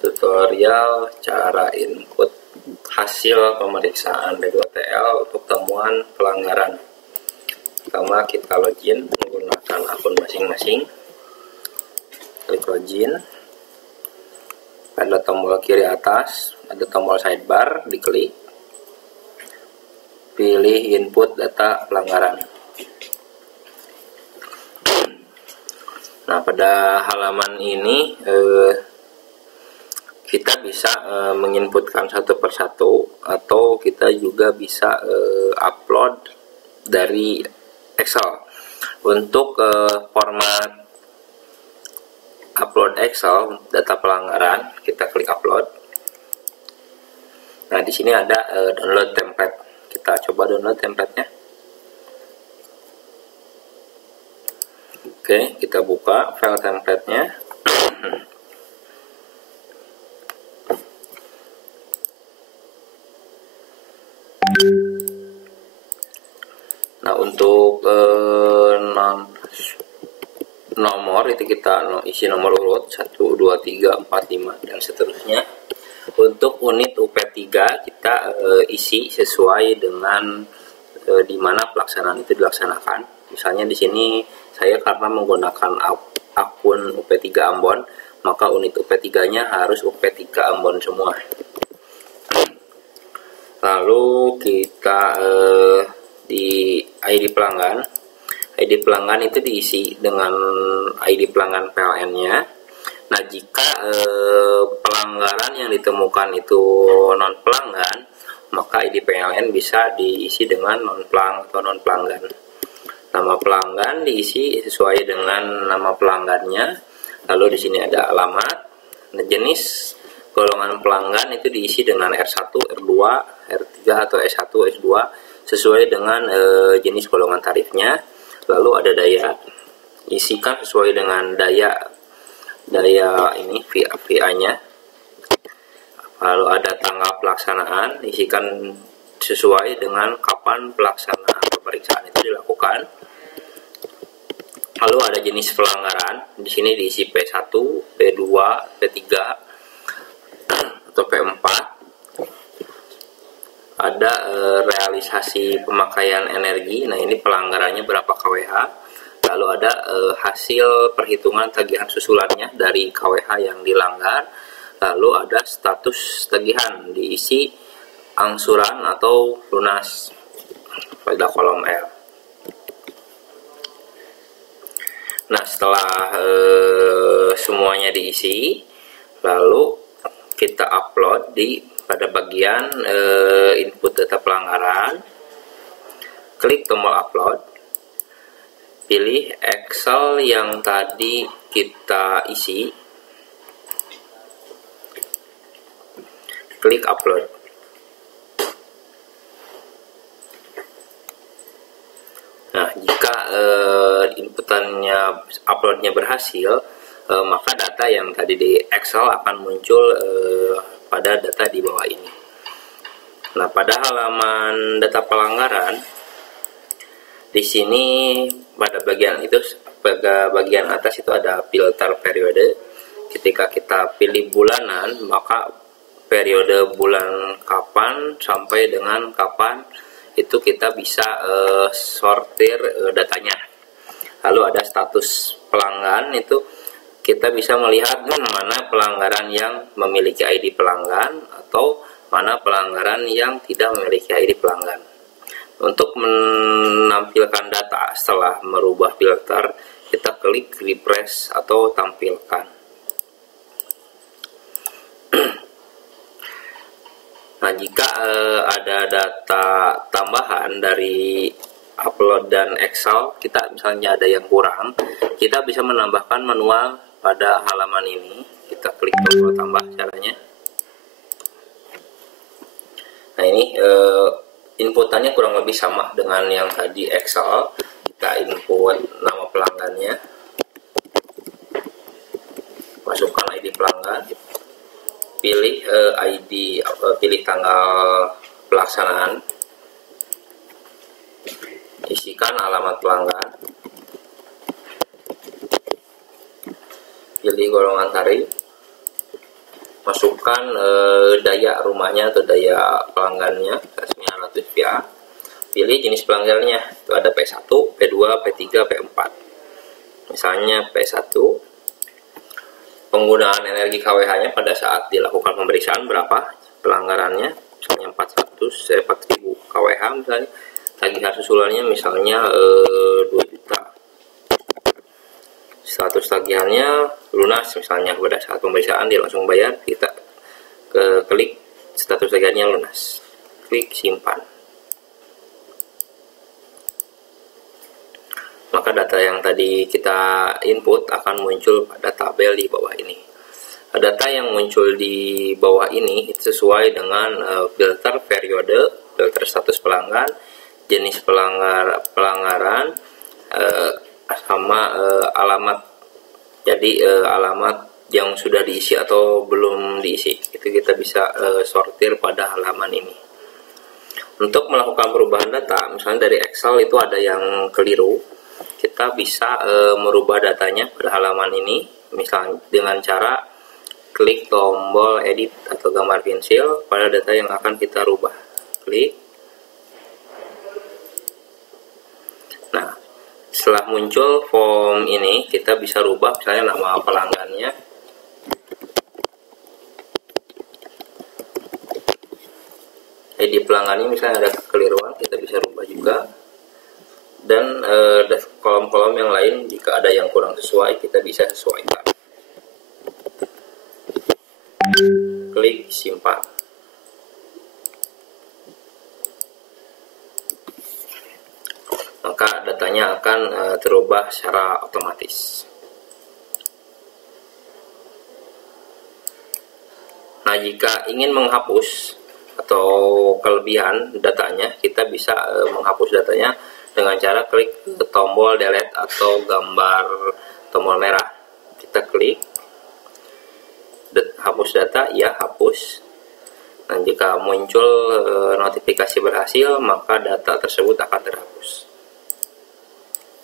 tutorial cara input hasil pemeriksaan D2TL untuk temuan pelanggaran. Pertama kita login menggunakan akun masing-masing, klik login, ada tombol kiri atas, ada tombol sidebar, diklik, pilih input data pelanggaran. Nah, pada halaman ini kita bisa menginputkan satu persatu, atau kita juga bisa upload dari Excel. Untuk format upload Excel data pelanggaran, kita klik upload. Nah, di sini ada download template. Kita coba download template-nya. Oke, kita buka file template-nya. Nah, untuk nomor itu kita isi nomor urut 1, 2, 3, 4, 5 dan seterusnya. Untuk unit UP3 kita isi sesuai dengan di mana pelaksanaan itu dilaksanakan. Misalnya di sini saya karena menggunakan akun UP3 Ambon, maka unit UP3-nya harus UP3 Ambon semua. Lalu kita di ID pelanggan. ID pelanggan itu diisi dengan ID pelanggan PLN-nya. Nah, jika pelanggaran yang ditemukan itu non pelanggan, maka ID PLN bisa diisi dengan non pelanggan. Nama pelanggan diisi sesuai dengan nama pelanggannya. Lalu di sini ada alamat. Nah, jenis golongan pelanggan itu diisi dengan R1, R2, R3 atau S1, S2 sesuai dengan jenis golongan tarifnya. Lalu ada daya, isikan sesuai dengan daya ini VA-nya. Lalu ada tanggal pelaksanaan, isikan sesuai dengan kapan pelaksanaan pemeriksaan itu dilakukan. Lalu ada jenis pelanggaran, di sini diisi P1, P2, P3 atau P4. Ada realisasi pemakaian energi. Nah, ini pelanggarannya berapa kWh. Lalu ada hasil perhitungan tagihan susulannya dari kWh yang dilanggar. Lalu ada status tagihan, diisi angsuran atau lunas pada kolom L. Nah, setelah semuanya diisi, lalu kita upload pada bagian input data pelanggaran, klik tombol upload, pilih Excel yang tadi kita isi, klik upload. Nah, jika inputannya uploadnya berhasil, maka data yang tadi di Excel akan muncul pada data di bawah ini. Nah, pada halaman data pelanggaran, di sini pada bagian atas itu ada filter periode. Ketika kita pilih bulanan, maka periode bulan kapan sampai dengan kapan itu kita bisa sortir datanya. Lalu ada status pelanggan, itu kita bisa melihat mana pelanggaran yang memiliki ID pelanggan atau mana pelanggaran yang tidak memiliki ID pelanggan. Untuk menampilkan data setelah merubah filter, kita klik refresh atau tampilkan. Nah, jika ada data tambahan dari upload dan Excel, kita misalnya ada yang kurang, kita bisa menambahkan manual pada halaman ini. Kita klik tombol tambah caranya. Nah, ini inputannya kurang lebih sama dengan yang tadi Excel. Kita input nama pelanggannya, masukkan ID pelanggan, pilih pilih tanggal pelaksanaan, isikan alamat pelanggan, pilih golongan tarif, masukkan daya rumahnya atau daya pelanggannya, misalnya 100 VA. Pilih jenis pelanggannya, itu ada P1, P2, P3, P4. Misalnya P1, penggunaan energi KWH-nya pada saat dilakukan pemeriksaan berapa pelanggarannya, misalnya 4000 KWH misalnya. Tagihan susulannya misalnya 2 juta. Status tagihannya lunas misalnya, pada saat pemeriksaan dia langsung bayar, kita klik status tagihannya lunas, klik simpan. Maka data yang tadi kita input akan muncul pada tabel di bawah ini. Data yang muncul di bawah ini itu sesuai dengan filter periode, filter status pelanggan, jenis pelanggaran, sama alamat. Jadi alamat yang sudah diisi atau belum diisi itu kita bisa sortir pada halaman ini. Untuk melakukan perubahan data, misalnya dari Excel itu ada yang keliru, kita bisa merubah datanya pada halaman ini, misalnya dengan cara klik tombol edit atau gambar pensil pada data yang akan kita rubah. Klik. Nah, setelah muncul form ini, kita bisa rubah misalnya nama pelanggannya. Di pelanggannya misalnya ada kekeliruan, kita bisa rubah juga. Dan kolom-kolom yang lain jika ada yang kurang sesuai, kita bisa sesuaikan. Klik simpan. Maka datanya akan terubah secara otomatis. Nah, jika ingin menghapus atau kelebihan datanya, kita bisa menghapus datanya dengan cara klik tombol delete atau gambar tombol merah. Kita klik hapus data, ya hapus. Dan jika muncul notifikasi berhasil, maka data tersebut akan terhapus.